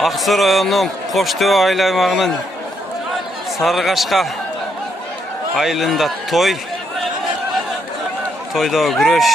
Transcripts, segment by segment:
Аксыда районунун Коштөө айыл аймагынын Сарыгашка айылында тойдо күрөш.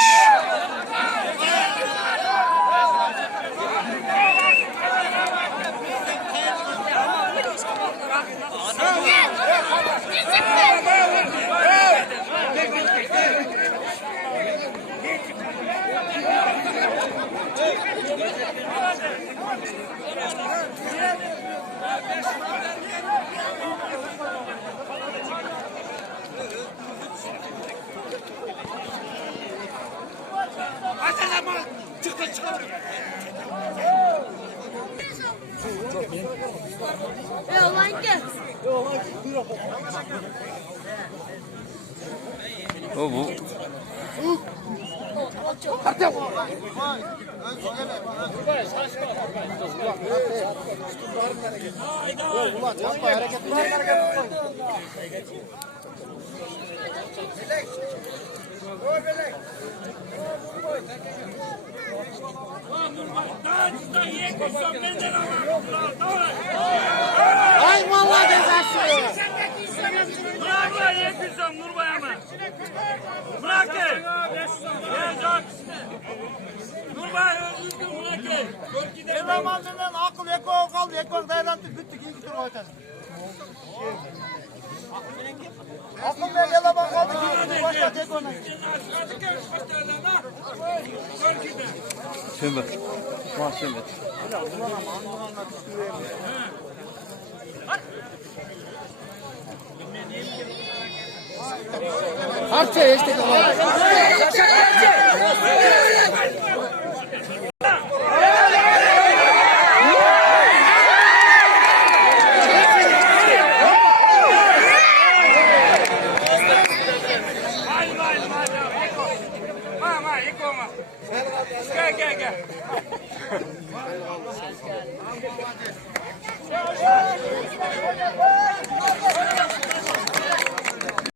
Bu. Ay vallahi cezası. Bravo yekizem Nurbayama. Bırakın. Nurbay özgür bırakın. Elemanından akıl eko kaldı. Eko dayanantı bütük iyi gidiyor ortada. Akıl ve eleman kaldı. Başka tek ona. Sömür. Sömür. Harça işte. Gel.